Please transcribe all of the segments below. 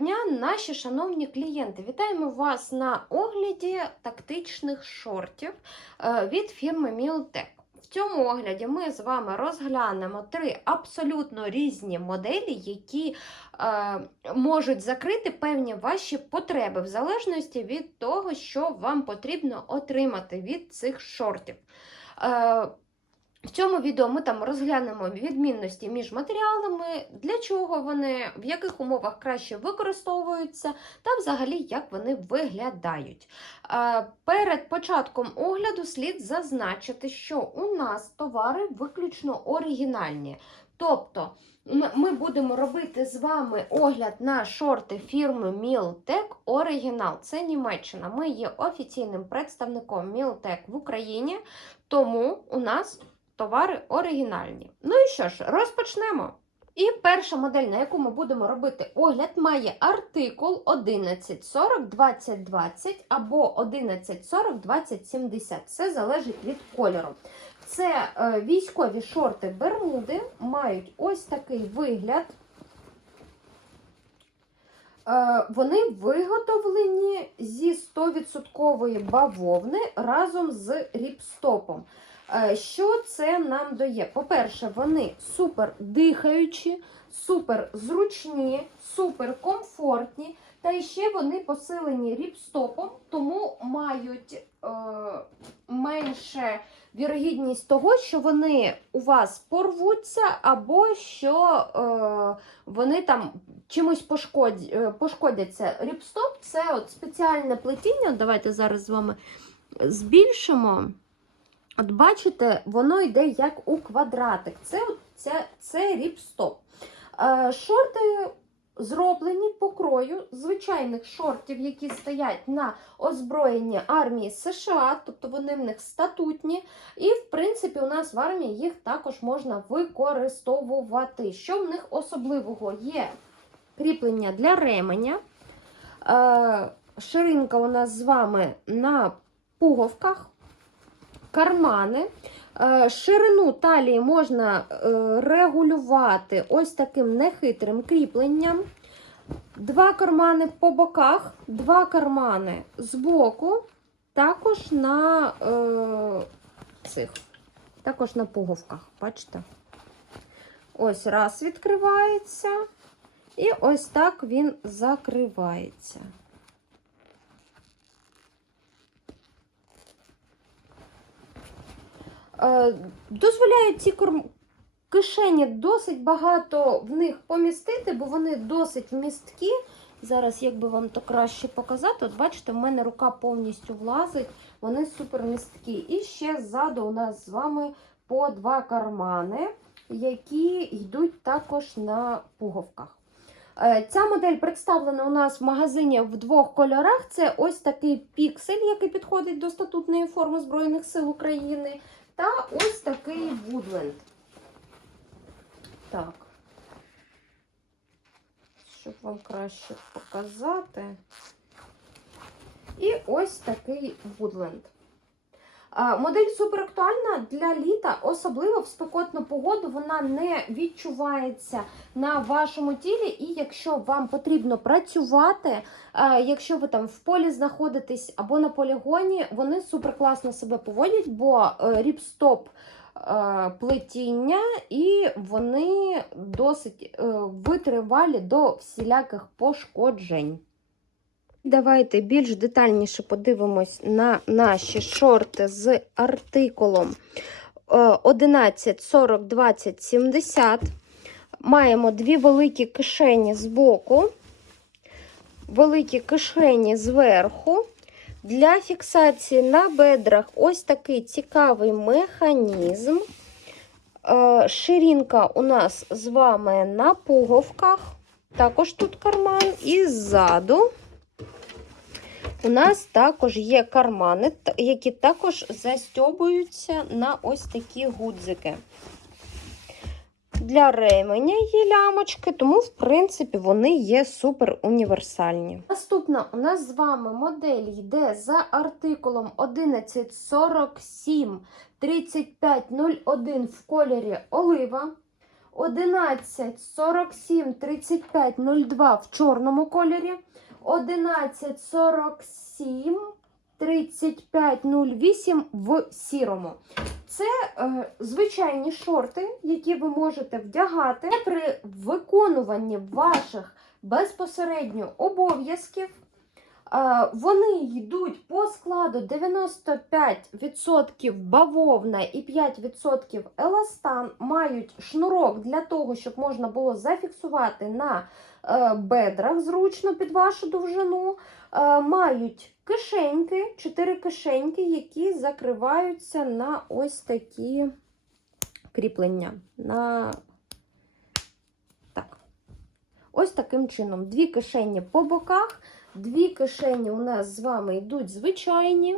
дня, наші шановні клієнти! Вітаємо вас на огляді тактичних шортів е, від фірми Miltech. В цьому огляді ми з вами розглянемо три абсолютно різні моделі, які е, можуть закрити певні ваші потреби, в залежності від того, що вам потрібно отримати від цих шортів. Е, в цьому відео ми там розглянемо відмінності між матеріалами, для чого вони, в яких умовах краще використовуються, та взагалі як вони виглядають. Е, Перед початком огляду слід зазначити, що у нас товари виключно оригінальні. Тобто ми будемо робити з вами огляд на шорти фірми Miltech Оригінал. Це Німеччина. Ми є офіційним представником Miltech в Україні, тому у нас товари оригінальні. Ну і що ж, розпочнемо. І перша модель, на яку ми будемо робити огляд, має артикул 1140 2020 або 1140 2070. Це залежить від кольору. Це е, військові шорти Бермуди, мають ось такий вигляд. Е, вони виготовлені зі 100% бавовни разом з ріпстопом. Е, Що це нам дає? По-перше, вони супер дихаючі, супер зручні, супер комфортні, та ще вони посилені ріпстопом, тому мають е, менше вірогідність того, що вони у вас порвуться, або що е, вони там чимось е, пошкодяться. Ріпстоп це от спеціальне плетіння. Давайте зараз з вами збільшимо. От бачите, воно йде як у квадратик. Це, це, це ріпстоп. Е, шорти зроблені по крою звичайних шортів, які стоять на озброєнні армії США, тобто вони в них статутні. І, в принципі, у нас в армії їх також можна використовувати. Що в них особливого є кріплення для ременя. Е, ширинка у нас з вами на пуговках кармани. Е, Ширину талії можна е, регулювати ось таким нехитрим кріпленням. Два кармани по боках, два кармани з боку, також на е, цих, також на пуговках. Бачите? Ось раз відкривається, і ось так він закривається. Дозволяють ці корм... кишені досить багато в них помістити, бо вони досить місткі. Зараз, як би вам то краще показати, от бачите, в мене рука повністю влазить, вони супер місткі. І ще ззаду у нас з вами по два кармани, які йдуть також на пуговках. Е, Ця модель представлена у нас в магазині в двох кольорах. Це ось такий піксель, який підходить до статутної форми Збройних сил України. Та ось такий вудленд. Так. Щоб вам краще показати. І ось такий вудленд. Модель супер актуальна для літа, особливо в спекотну погоду, вона не відчувається на вашому тілі. І якщо вам потрібно працювати, якщо ви там в полі знаходитесь або на полігоні, вони супер класно себе поводять, бо е, ріпстоп е, плетіння, і вони досить е, витривалі до всіляких пошкоджень. Давайте більш детальніше подивимось на наші шорти з артикулом е, 11, 40, 20, 70. Маємо дві великі кишені з боку, великі кишені зверху. Для фіксації на бедрах ось такий цікавий механізм. Е, Ширинка у нас з вами на пуговках. Також тут карман і ззаду. У нас також є кармани, які також застьобуються на ось такі гудзики. Для ременя є лямочки, тому, в принципі, вони є супер універсальні. Наступна у нас з вами модель йде за артикулом 1147 3501 в кольорі олива. 11, 47, 35, 02 в чорному кольорі, 11, 47, 35, 08 в сірому. Це е, звичайні шорти, які ви можете вдягати при виконуванні ваших безпосередньо обов'язків. Вони йдуть по складу 95% бавовна і 5% еластан, мають шнурок для того, щоб можна було зафіксувати на е, бедрах зручно під вашу довжину. Е, Мають кишеньки, 4 кишеньки, які закриваються на ось такі кріплення. На... Так. Ось таким чином. Дві кишені по боках. Дві кишені у нас з вами йдуть звичайні.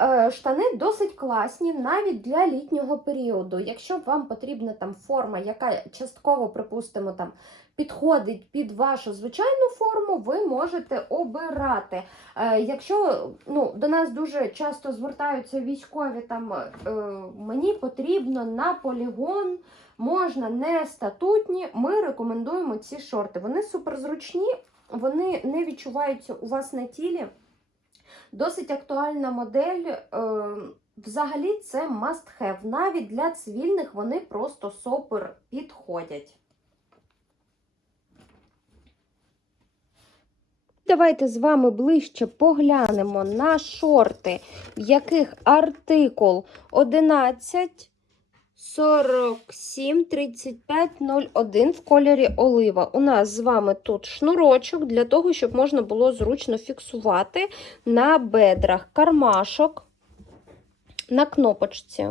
Е, Штани досить класні навіть для літнього періоду. Якщо вам потрібна там форма, яка частково, припустимо, там підходить під вашу звичайну форму, ви можете обирати. Е, Якщо ну, до нас дуже часто звертаються військові, там е, мені потрібно на полігон, можна не статутні, ми рекомендуємо ці шорти. Вони суперзручні, вони не відчуваються у вас на тілі. Досить актуальна модель. Е, взагалі, це must have. Навіть для цивільних вони просто супер підходять. Давайте з вами ближче поглянемо на шорти, в яких артикул 11 47 35 01 в кольорі олива. У нас з вами тут шнурочок для того, щоб можна було зручно фіксувати на бедрах кармашок на кнопочці.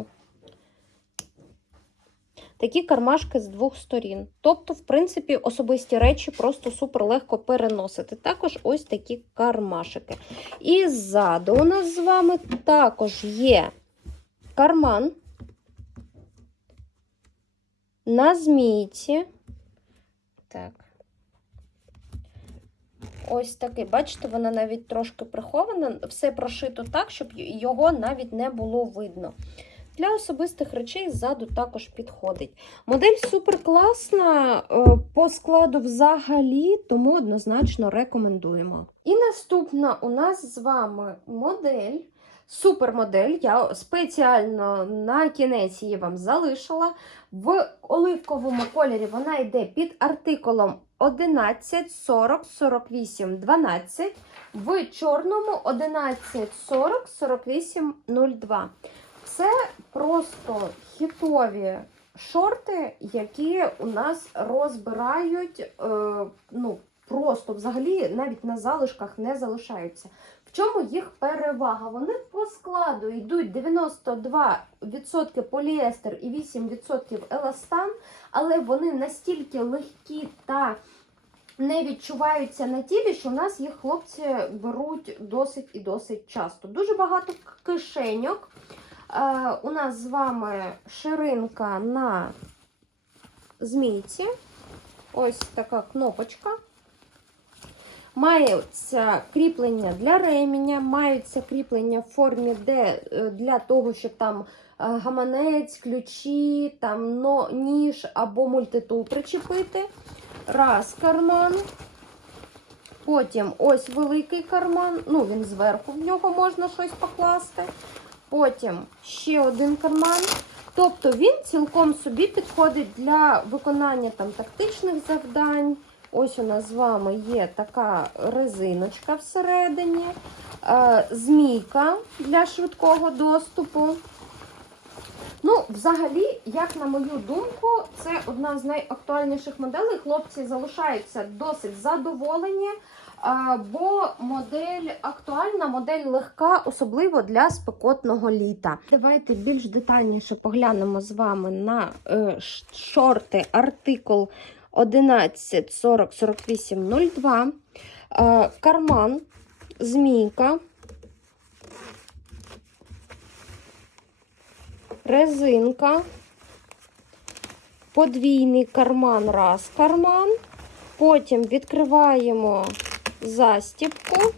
Такі кармашки з двох сторін. Тобто, в принципі, особисті речі просто супер легко переносити. Також ось такі кармашики. І ззаду у нас з вами також є карман на змійці. Так. Ось такий, бачите, вона навіть трошки прихована, все прошито так, щоб його навіть не було видно. Для особистих речей ззаду також підходить. Модель супер класна е, по складу взагалі, тому однозначно рекомендуємо. І наступна у нас з вами модель. Супермодель, я спеціально на кінець її вам залишила. В оливковому кольорі вона йде під артикулом 11, 40, 48, 12. В чорному 11, 40, 48, 02. Це просто хітові шорти, які у нас розбирають, е, ну, просто взагалі навіть на залишках не залишаються. Чому їх перевага? Вони по складу йдуть 92% поліестер і 8% еластан, але вони настільки легкі та не відчуваються на тілі, що у нас їх хлопці беруть досить і досить часто. Дуже багато кишеньок. Е, у нас з вами ширинка на змійці. Ось така кнопочка. Маються кріплення для ременя, маються кріплення в формі, де е, для того, щоб там е, гаманець, ключі, там ніж або мультитул причепити. Раз карман. Потім ось великий карман, ну він зверху в нього можна щось покласти. Потім ще один карман. Тобто він цілком собі підходить для виконання там тактичних завдань. Ось у нас з вами є така резиночка всередині, е, змійка для швидкого доступу. Ну, взагалі, як на мою думку, це одна з найактуальніших моделей. Хлопці залишаються досить задоволені, е, бо модель актуальна, модель легка, особливо для спекотного літа. Давайте більш детальніше поглянемо з вами на е, шорти артикул 11 40 48 02. Е, Карман, змійка. резинка, подвійний карман, раз карман. Потім відкриваємо застібку.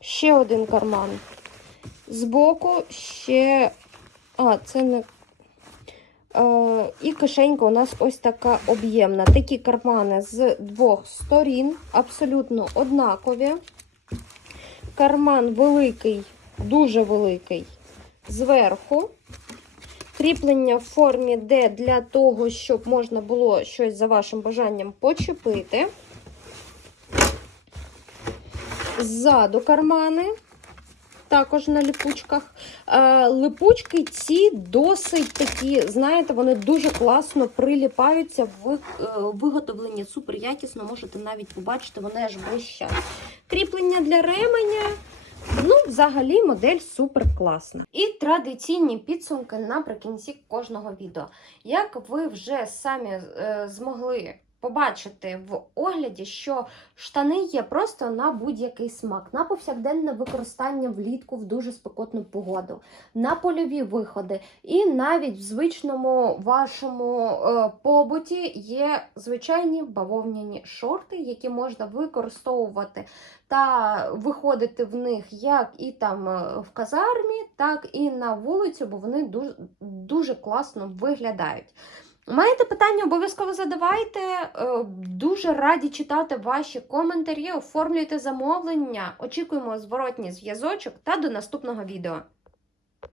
Ще один карман. Збоку ще. А, це не. І кишенька у нас ось така об'ємна. Такі кармани з двох сторін, абсолютно однакові. Карман великий, дуже великий зверху. Кріплення в формі D для того, щоб можна було щось за вашим бажанням почепити. Ззаду кармани, також на липучках. Е, липучки ці досить такі, знаєте, вони дуже класно приліпаються в е, виготовленні супер якісно. Можете навіть побачити, вони аж блищать. Кріплення для ременя. Ну, взагалі, модель супер класна. І традиційні підсумки наприкінці кожного відео. Як ви вже самі е, змогли побачити в огляді, що штани є просто на будь-який смак, на повсякденне використання влітку в дуже спекотну погоду, на польові виходи, і навіть в звичному вашому е, побуті є звичайні бавовняні шорти, які можна використовувати та виходити в них як і там е, в казармі, так і на вулицю, бо вони дуже, дуже класно виглядають. Маєте питання, обов'язково задавайте. Е, Дуже раді читати ваші коментарі, оформлюйте замовлення. Очікуємо зворотній зв'язочок та до наступного відео.